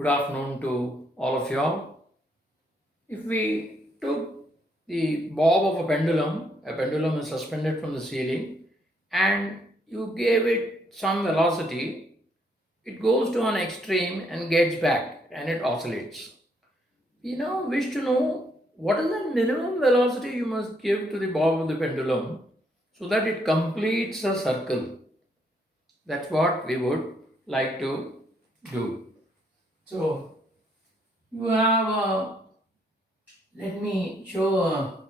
Good afternoon to all of y'all. If we took the bob of a pendulum is suspended from the ceiling, and you gave it some velocity, it goes to an extreme and gets back and it oscillates. We now wish to know what is the minimum velocity you must give to the bob of the pendulum so that it completes a circle. That's what we would like to do. So, you have let me show a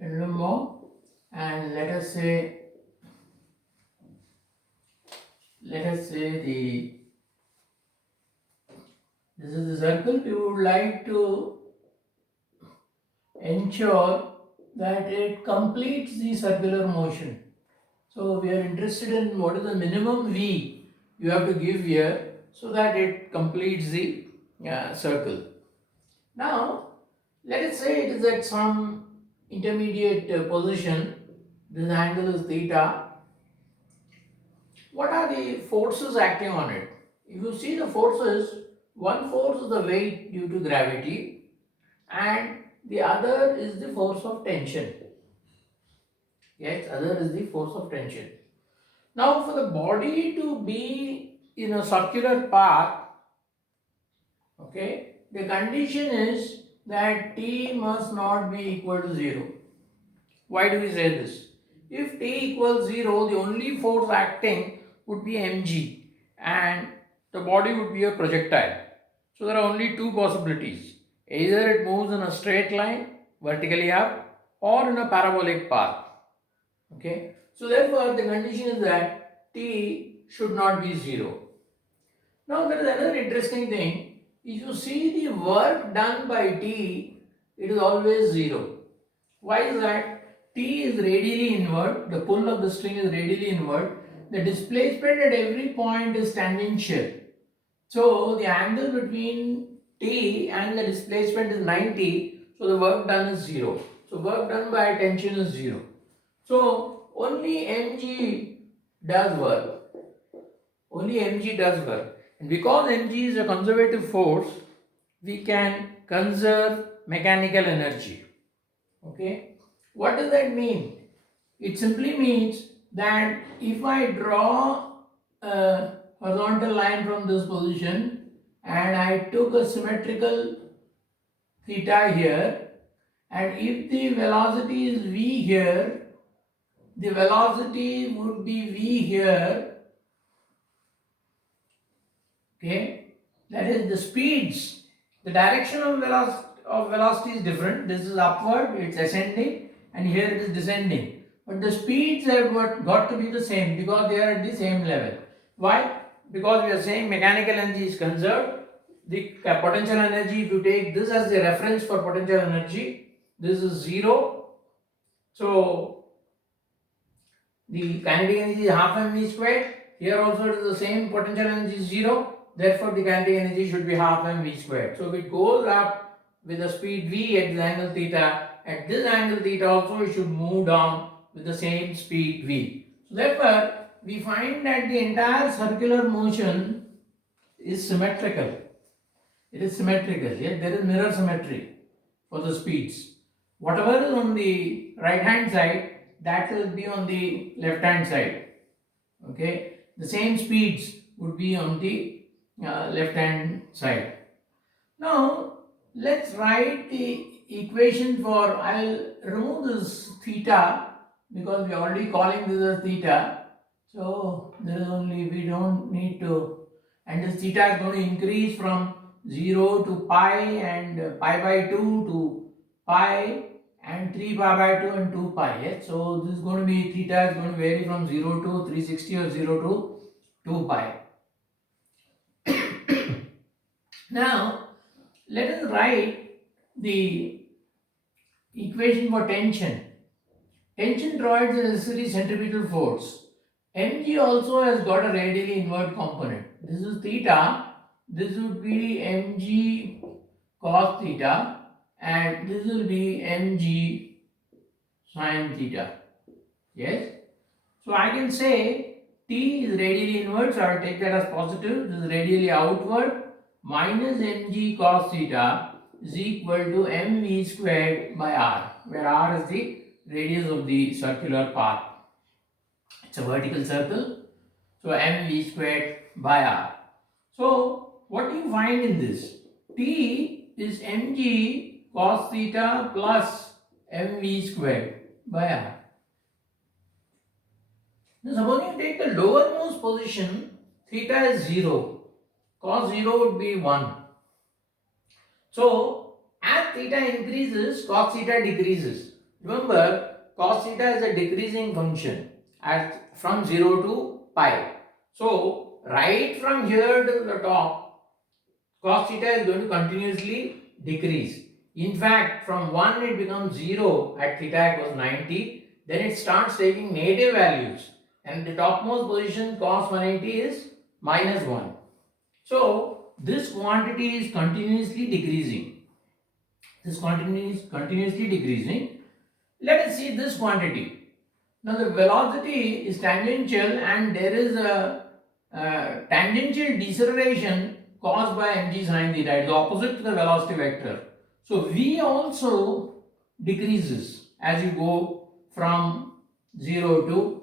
pendulum bob, and let us say the this is the circle. We would like to ensure that it completes the circular motion. So we are interested in what is the minimum V you have to give here so that it completes the circle. Now let us say it is at some intermediate position. This angle is theta. What are the forces acting on it? If you see the forces, one force is the weight due to gravity, and the other is the force of tension. Yes, other is the force of tension. Now, for the body to be in a circular path, okay, the condition is that T must not be equal to 0. Why do we say this? If T equals 0, the only force acting would be mg and the body would be a projectile. So there are only two possibilities. Either it moves in a straight line vertically up or in a parabolic path. Okay. So therefore the condition is that T should not be 0. Now there is another interesting thing. If you see the work done by T, it is always 0. Why is that? T is radially inward, the pull of the string is radially inward, the displacement at every point is tangential. So the angle between T and the displacement is 90, so the work done is 0. So work done by tension is 0. So only mg does work. Only mg does work. And because mg is a conservative force, we can conserve mechanical energy. Okay. What does that mean? It simply means that if I draw a horizontal line from this position and I took a symmetrical theta here, and if the velocity is v here, the velocity would be v here. Okay, that is the speeds. The direction of velocity is different. This is upward, it's ascending, and here it is descending. But the speeds have got to be the same because they are at the same level. Why? Because we are saying mechanical energy is conserved. The potential energy, if you take this as the reference for potential energy, this is 0. So the kinetic energy is half mv squared. Here also it is the same, potential energy is 0. Therefore, the kinetic energy should be half mv squared. So if it goes up with the speed v at the angle theta, at this angle theta also it should move down with the same speed v. So therefore, we find that the entire circular motion is symmetrical. It is symmetrical. Yet there is mirror symmetry for the speeds. Whatever is on the right hand side, that will be on the left hand side. Okay, the same speeds would be on the left hand side. Now let's write the equation for, I'll remove this theta because we are already calling this as theta, so there is only, we don't need to, and this theta is going to increase from 0 to pi and pi by 2 to pi and 3 pi by 2 and 2 pi. Yes? So this is going to be, theta is going to vary from 0 to 360 or 0 to 2 pi. Now let us write the equation for tension. Tension provides a necessary centripetal force. Mg also has got a radially inward component. This is theta. This would be mg cos theta, and this will be mg sin theta. Yes. So I can say T is radially inward, so I will take that as positive. This is radially outward. minus mg cos theta is equal to mv squared by r, where r is the radius of the circular path. It's a vertical circle, so mv squared by r. So what do you find in this? T is mg cos theta plus mv squared by r. Now suppose you take the lowermost position, theta is 0, cos 0 would be 1. So as theta increases, cos theta decreases. Remember, cos theta is a decreasing function from 0 to pi. So right from here to the top, cos theta is going to continuously decrease. In fact, from 1 it becomes 0 at theta equals 90. Then it starts taking negative values. And the topmost position cos 180 is minus 1. So this quantity is continuously decreasing. This quantity is continuously decreasing. Let us see this quantity. Now the velocity is tangential and there is a tangential deceleration caused by mg sin theta. It is opposite to the velocity vector. So v also decreases as you go from 0 to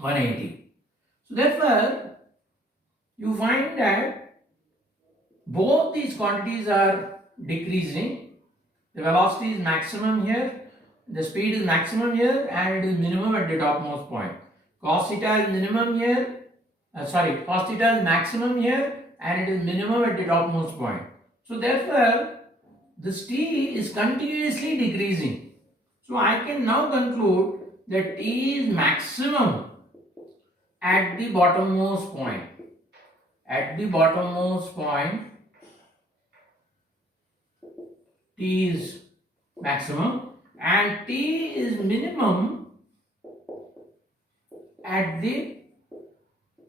180. So therefore, you find that both these quantities are decreasing. The velocity is maximum here, the speed is maximum here, and it is minimum at the topmost point. Cos theta is minimum here, cos theta is maximum here, and it is minimum at the topmost point. So therefore, this t is continuously decreasing. So I can now conclude that t is maximum at the bottommost point. At the bottommost point, t is maximum and t is minimum at the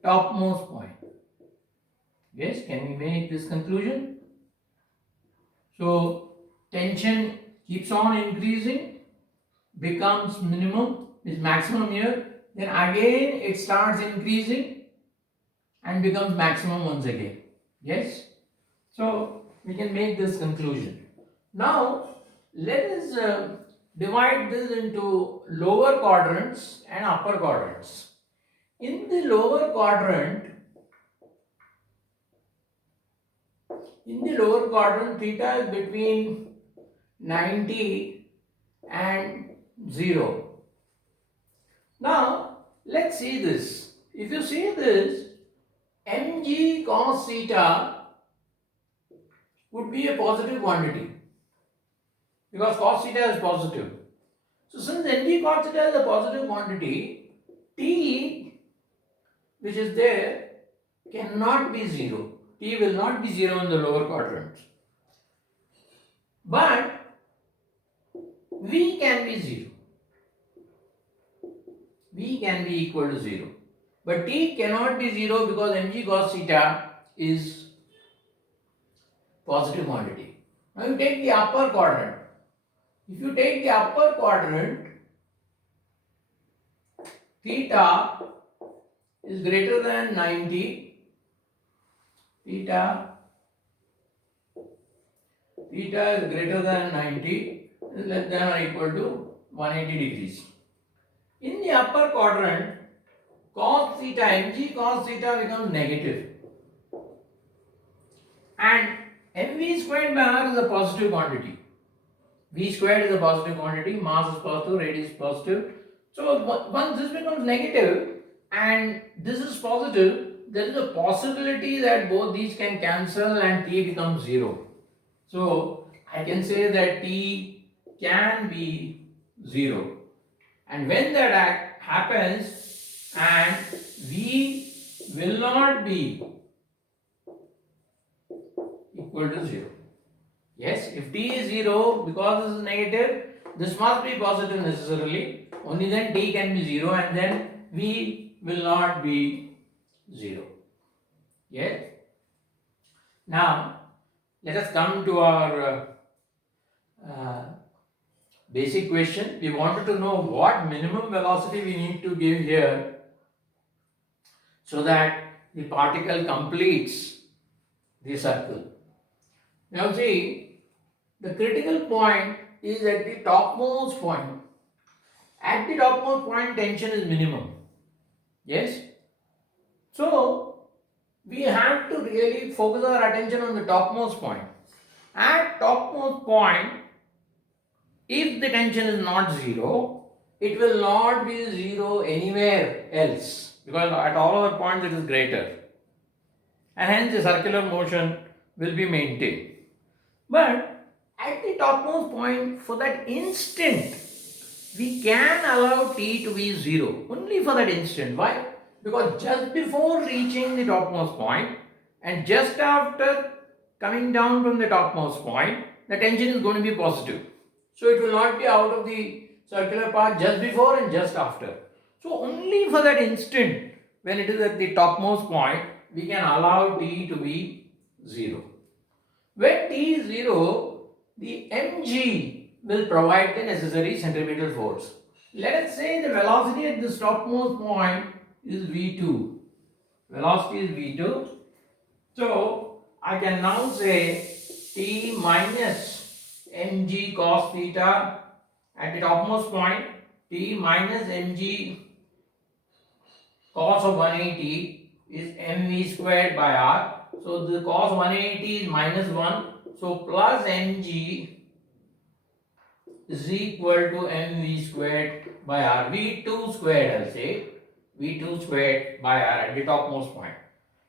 topmost point. Yes, can we make this conclusion? So tension keeps on increasing, becomes minimum, is maximum here, then again it starts increasing and becomes maximum once again. Yes, so we can make this conclusion. Now let us divide this into lower quadrants and upper quadrants. In the lower quadrant, theta is between 90 and 0. Now let's see this. If you see this, mg cos theta would be a positive quantity because cos theta is positive. So since mg cos theta is a positive quantity, t which is there cannot be 0. T will not be 0 in the lower quadrant. But V can be 0. V can be equal to 0. But T cannot be 0 because mg cos theta is positive quantity. Now you take the upper quadrant. If you take the upper quadrant, theta is greater than 90. Theta is greater than 90, is less than or equal to 180 degrees. In the upper quadrant, cos theta, mg cos theta becomes negative. And mv squared by r is a positive quantity. V squared is a positive quantity, mass is positive, radius is positive. So once this becomes negative and this is positive, there is a possibility that both these can cancel and t becomes 0. So I can say that t can be 0. And when that happens and v will not be equal to 0. Yes, if t is 0, because this is negative, this must be positive necessarily. Only then t can be 0 and then v will not be 0. Yes. Now let us come to our basic question. We wanted to know what minimum velocity we need to give here so that the particle completes the circle. Now see, the critical point is at the topmost point. At the topmost point, tension is minimum. Yes? So, we have to really focus our attention on the topmost point. At topmost point, if the tension is not zero, it will not be zero anywhere else, because at all other points it is greater, and hence the circular motion will be maintained. But at the topmost point, for that instant, we can allow t to be 0 only for that instant. Why? Because just before reaching the topmost point and just after coming down from the topmost point, the tension is going to be positive. So it will not be out of the circular path just before and just after. So only for that instant, when it is at the topmost point, we can allow t to be 0. When t is 0, the mg will provide the necessary centripetal force. Let us say the velocity at this topmost point is v2. Velocity is v2. So I can now say t minus mg cos theta at the topmost point, t minus mg cos of 180 is mv squared by r. So the cos 180 is minus 1. So plus mg is equal to mv squared by r. v2 squared, I'll say. v2 squared by r at the topmost point.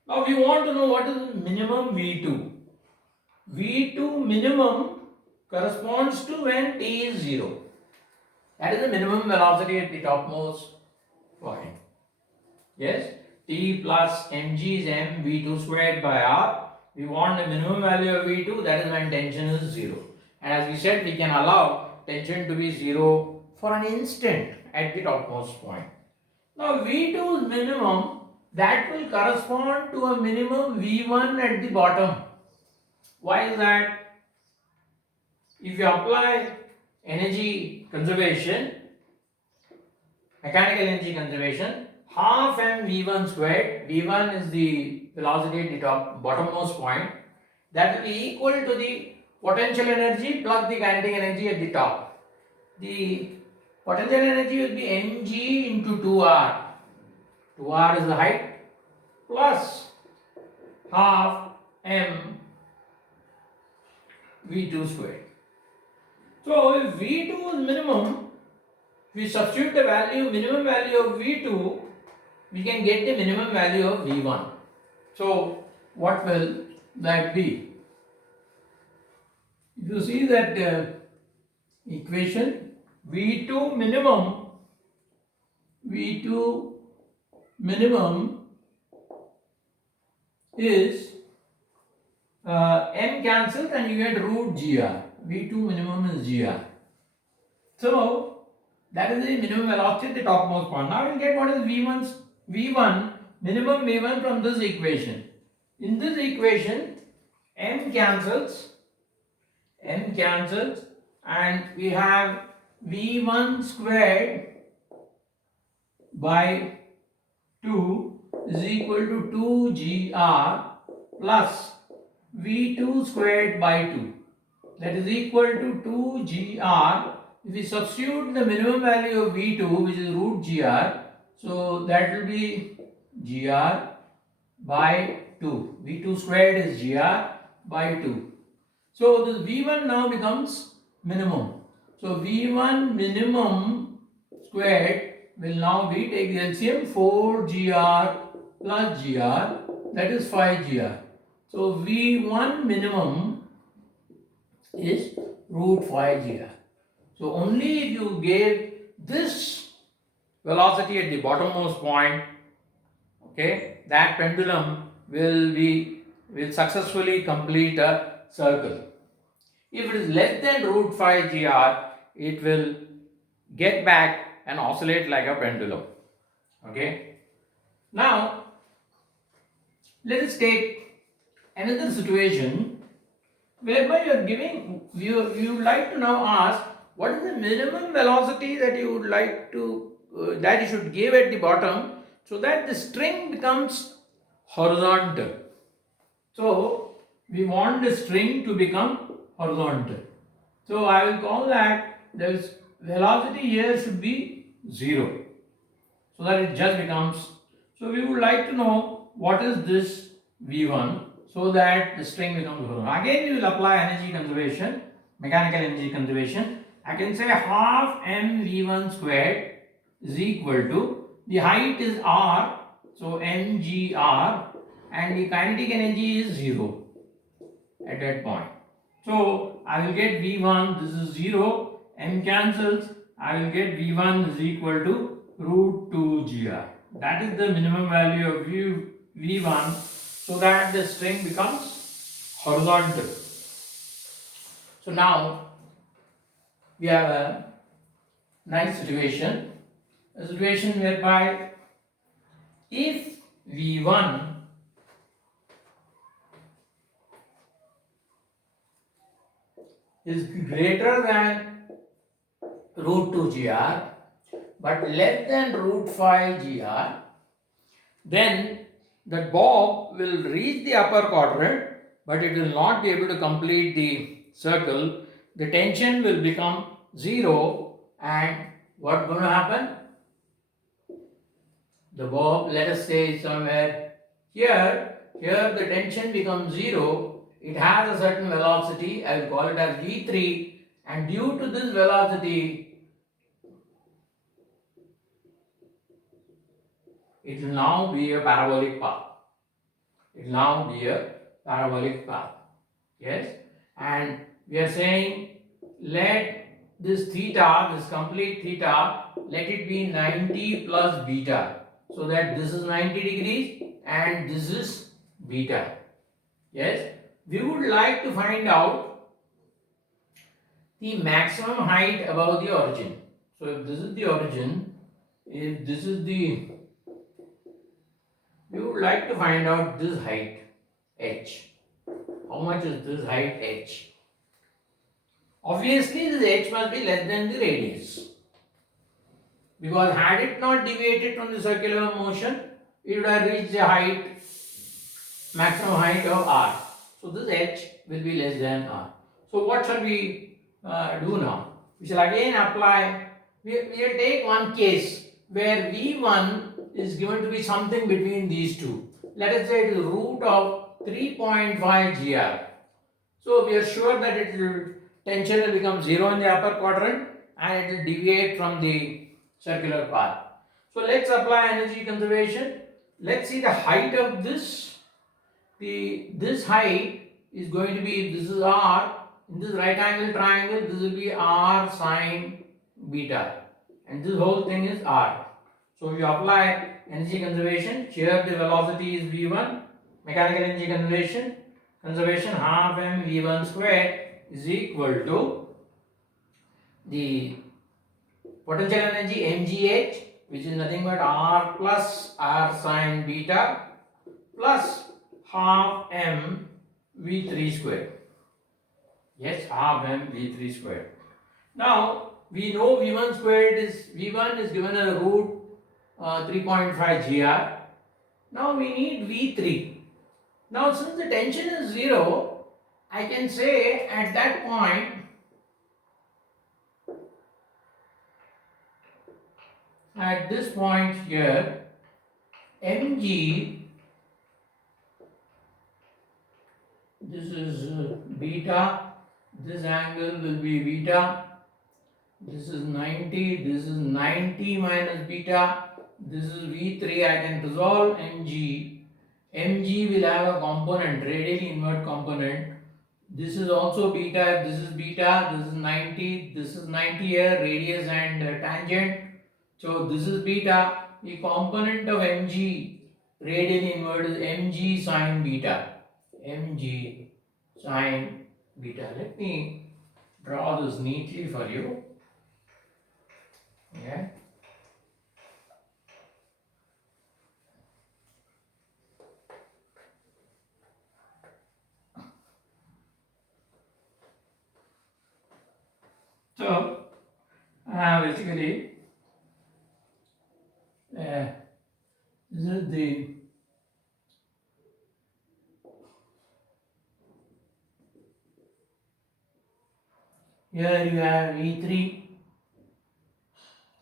Now we want to know what is the minimum v2. v2 minimum corresponds to when t is 0. That is the minimum velocity at the topmost point. Yes, t plus mg is m v2 squared by r. We want the minimum value of v2, that is when tension is 0. And as we said, we can allow tension to be 0 for an instant at the topmost point. Now v2's minimum, that will correspond to a minimum v1 at the bottom. Why is that? If you apply energy conservation, mechanical energy conservation, half m v1 squared, v1 is the velocity at the bottommost point, that will be equal to the potential energy plus the kinetic energy at the top. The potential energy will be mg into 2r. 2r is the height, plus half m v2 squared. So if v2 is minimum, we substitute the minimum value of v2, we can get the minimum value of v1. So what will that be? If you see that equation, v2 minimum is m cancels and you get root gr. v2 minimum is gr. So that is the minimum velocity at the topmost point. Now we will get what is v1, minimum v1 from this equation. In this equation, m cancels, and we have v1 squared by 2 is equal to 2gr plus v2 squared by 2. That is equal to 2gr. If we substitute the minimum value of v2, which is root gr, so that will be gr by 2. v2 squared is gr by 2. So this v1 now becomes minimum. So v1 minimum squared will now be, take the LCM, 4gr plus gr, that is 5gr. So v1 minimum is root 5gr. So only if you gave this velocity at the bottommost point, okay, that pendulum will successfully complete a circle. If it is less than root 5 gr, it will get back and oscillate like a pendulum. Okay. Now let us take another situation whereby you would like to now ask what is the minimum velocity that you would like to that you should give at the bottom so that the string becomes horizontal. So we want the string to become horizontal. So I will call that the velocity here should be 0, so that it just becomes. So we would like to know what is this V1 so that the string becomes horizontal. Again we will apply energy conservation, mechanical energy conservation. I can say half mv1 squared is equal to, the height is r, so mgr, and the kinetic energy is 0 at that point. So I will get V1, this is 0, m cancels, I will get V1 is equal to root 2 gr. That is the minimum value of V1 so that the string becomes horizontal. So now we have a nice situation, a situation whereby if V1 is greater than root 2 gr but less than root 5 gr, then the bob will reach the upper quadrant but it will not be able to complete the circle. The tension will become 0, and what's going to happen? The bob, let us say somewhere here the tension becomes 0, it has a certain velocity, I will call it as v3, and due to this velocity it will now be a parabolic path. It will now be a parabolic path. Yes, and we are saying let this theta, this complete theta, let it be 90 plus beta, so that this is 90 degrees and this is beta. Yes, we would like to find out the maximum height above the origin. So if this is the origin, if this is the, we would like to find out this height h. How much is this height h? Obviously this h must be less than the radius, because had it not deviated from the circular motion, it would have reached the height, maximum height of r. So this h will be less than r. So what shall we do now? We shall again apply, we will take one case where v1 is given to be something between these two. Let us say it is root of 3.5 gr. So we are sure that it will, tension will become 0 in the upper quadrant and it will deviate from the circular path. So let's apply energy conservation. Let's see the height of this. This height is going to be, this is r, in this right angle triangle this will be r sine beta, and this whole thing is r. So we apply energy conservation. Here the velocity is v1, mechanical energy conservation half m v1 squared is equal to the potential energy mgh, which is nothing but r plus r sine beta plus half m v3 squared. Yes, half m v3 squared. Now we know v1 squared is, v1 is given a root 3.5 gr. Now we need v3. Now since the tension is 0, I can say at that point at this point here mg, this is beta, this angle will be beta, this is 90, this is 90 minus beta, this is v3, I can resolve mg. Mg will have a component, radially inward component. This is also beta, if this is beta, this is 90 here, radius and tangent. So this is beta, the component of mg radially inward is mg sine beta. Mg sine beta. Let me draw this neatly for you. Yeah. So basically this is the Here you have V3.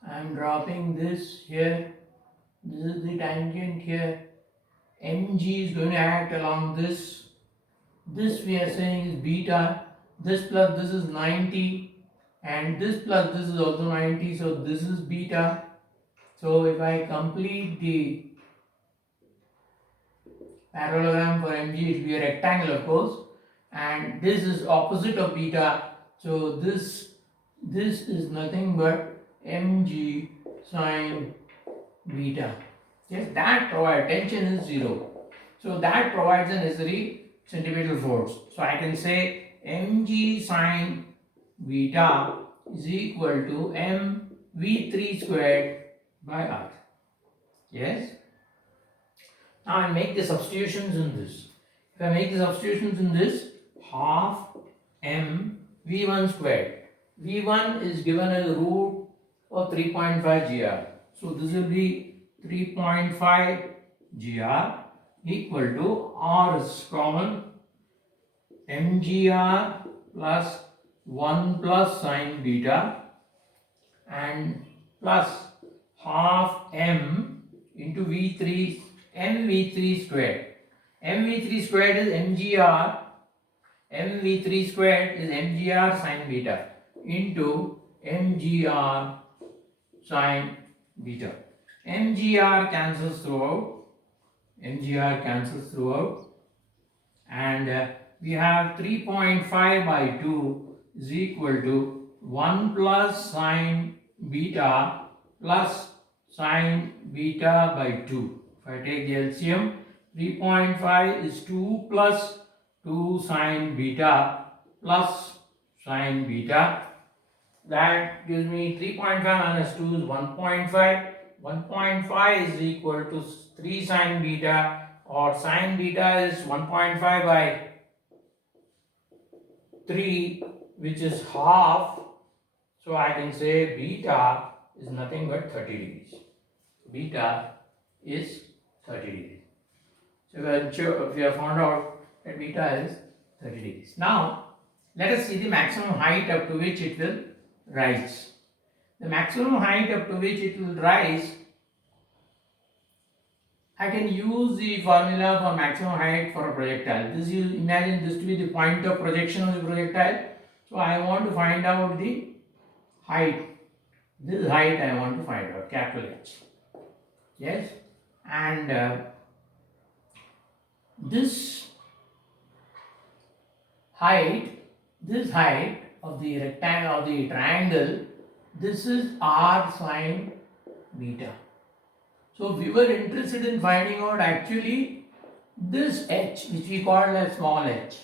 I am dropping this here. This is the tangent here. Mg is going to act along this. This we are saying is beta. This plus this is 90. And this plus this is also 90. So this is beta. So if I complete the parallelogram for Mg, it will be a rectangle, of course. And this is opposite of beta. So this is nothing but Mg sine beta. Yes, that provides tension is 0. So that provides a necessary centripetal force. So I can say Mg sine beta is equal to mv3 squared by r. Yes. Now I make the substitutions in this. If I make the substitutions in this, half m v1 squared. v1 is given as root of 3.5 gr. So this will be 3.5 gr equal to r is common mgr plus 1 plus sine beta and plus half m into v3 mv3 squared. mv3 squared is mgr. mv3 squared is mgr sine beta into mgr sine beta. mgr cancels throughout. And we have 3.5 by 2 is equal to 1 plus sine beta plus sine beta by 2. If I take the LCM, 3.5 is 2 plus 2 sine beta plus sine beta. That gives me 3.5 minus 2 is 1.5. 1.5 is equal to 3 sine beta, or sine beta is 1.5 by 3, which is half. So I can say beta is nothing but 30 degrees. Beta is 30 degrees. So we have found out that beta is 30 degrees. Now let us see the maximum height up to which it will rise. The maximum height up to which it will rise, I can use the formula for maximum height for a projectile. This, you imagine this to be the point of projection of the projectile. So I want to find out the height. This height I want to find out, capital H. Yes, and this height of the rectangle, of the triangle, this is r sine beta. So we were interested in finding out actually this h, which we call as small h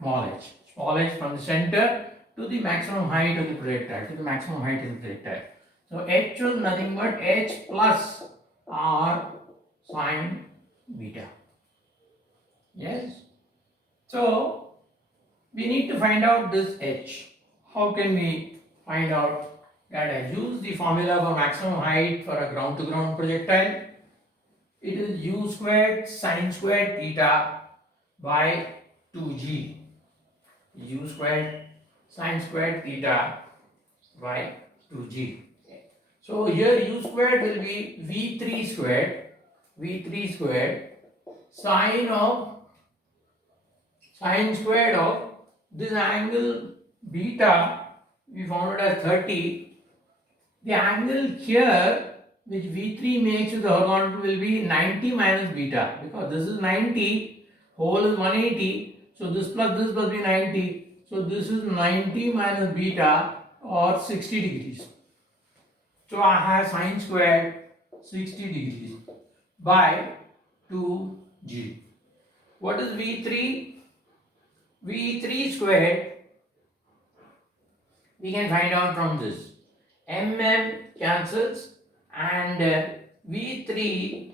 from the center to the maximum height of the projectile, So h was nothing but h plus r sine beta. Yes. So we need to find out this h. How can we find out that? I use the formula for maximum height for a ground to ground projectile. It is u squared sine squared theta by 2g. U squared sine squared theta by 2g. So here u squared will be v3 squared sine squared of this angle beta. We found it as 30. The angle here which V3 makes to the horizontal will be 90 minus beta, because this is 90, whole is 180, so this plus this must be 90. So this is 90 minus beta, or 60 degrees. So I have sine squared 60 degrees by 2g. What is V3? V3 squared we can find out from this. Cancels, and V3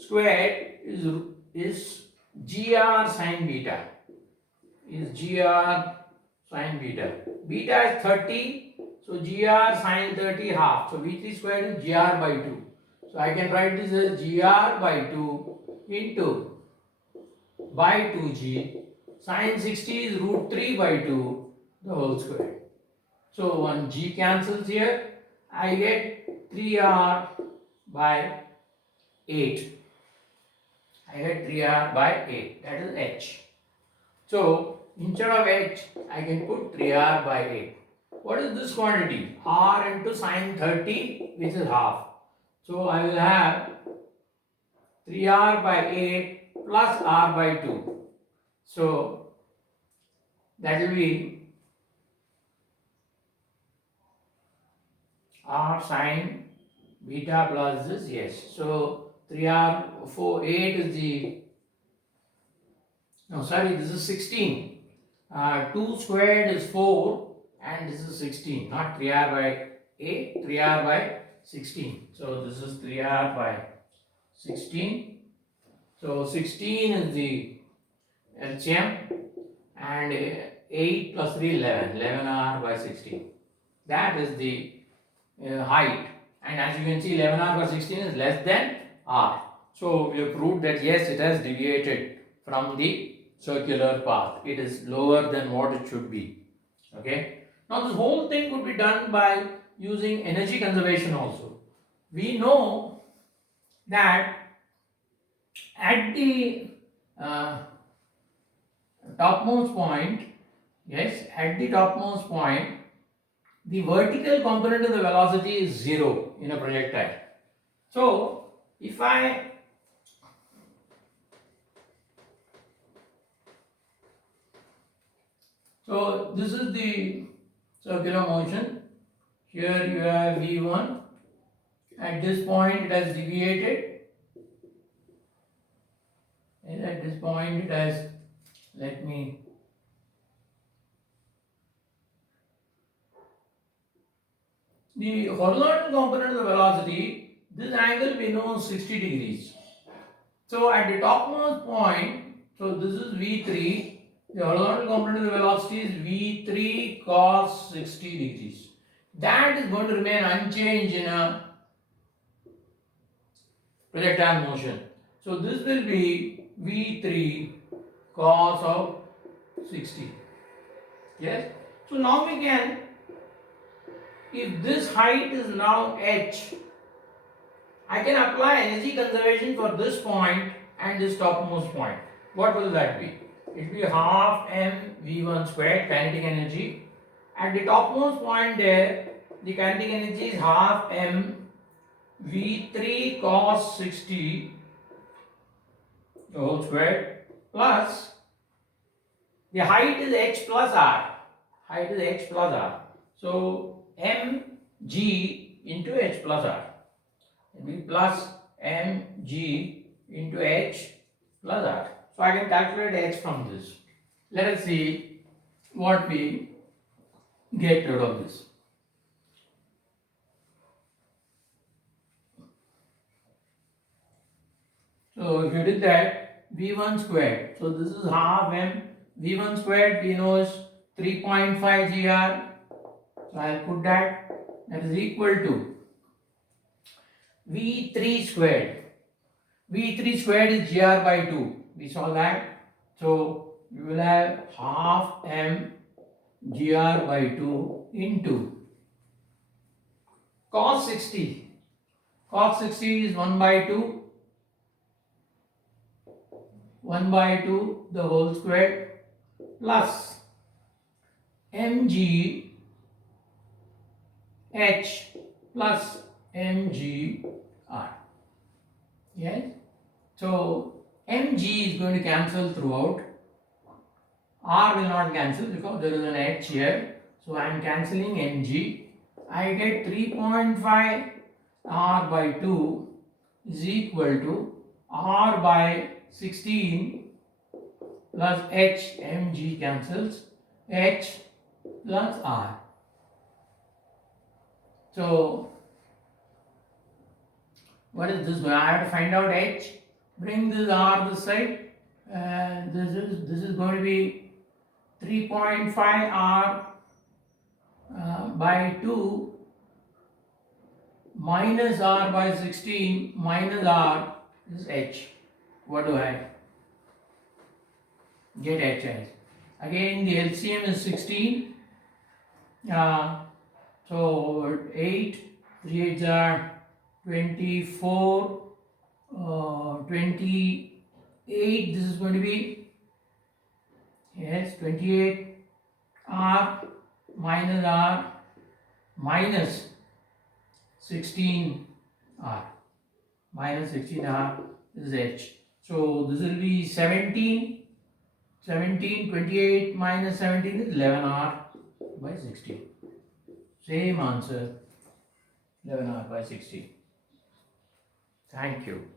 squared is gr sine beta. Beta is 30, so gr sine 30 half. So V3 squared is gr by 2. So I can write this as gr by 2 into by 2g Sine 60 is root 3 by 2 the whole square. So one g cancels here. I get 3r by 8. I get 3r by 8. That is h. So instead of h, I can put 3r by 8. What is this quantity? R into sine 30, which is half. So I will have 3r by 8 plus r by 2. So that will be r sine beta plus this, yes. So 3r, 4, 8 is the, no sorry, this is 16. 2 squared is 4 and this is 16, not 3r by 8, 3r by 16. So this is 3r by 16. So 16 is the LCM and 8 plus 3, 11. 11r by 16. That is the height. And as you can see, 11r by 16 is less than r. So we have proved that yes, it has deviated from the circular path. It is lower than what it should be. Okay. Now this whole thing could be done by using energy conservation also. We know that at the topmost point, yes, at the topmost point, the vertical component of the velocity is 0 in a projectile. So if so this is the circular motion. Here you have V1. At this point it has deviated. And at this point it has, let me, the horizontal component of the velocity, this angle we know is 60 degrees. So at the topmost point, so this is V3, the horizontal component of the velocity is V3 cos 60 degrees. That is going to remain unchanged in a projectile motion. So this will be V3 cos of 60. Yes. So now we can, if this height is now h, I can apply energy conservation for this point and this topmost point. What will that be? It will be half m v1 squared kinetic energy. At the topmost point there, the kinetic energy is half m v3 cos 60 the whole square plus the height is h plus r. Height is h plus r. So mg into h plus r. It will be plus mg into h plus r. So I can calculate h from this. Let us see what we get rid of this. So if you did that, v1 squared. So this is half m. v1 squared we know is 3.5 gr. So I'll put that. That is equal to v3 squared. v3 squared is gr by 2. We saw that. So we will have half m gr by 2 into cos 60. Cos 60 is 1 by 2. 1 by 2 the whole square plus mg h plus mg r. Yes. So mg is going to cancel throughout. R will not cancel because there is an h here. So I am cancelling mg. I get 3.5 r by 2 is equal to r by 16 plus h, mg cancels, h plus r. So what is this? I have to find out h. Bring this r this side. This is going to be 3.5 r by 2 minus r by 16 minus r is h. What do I have? get h as. Again the LCM is 16. So 8, 3 8s are 24, 28. This is going to be, yes, 28 r minus 16 r minus 16 r is h. So this will be 17, 28 minus 17 is 11 r by 16. Same answer, 11 r by 16. Thank you.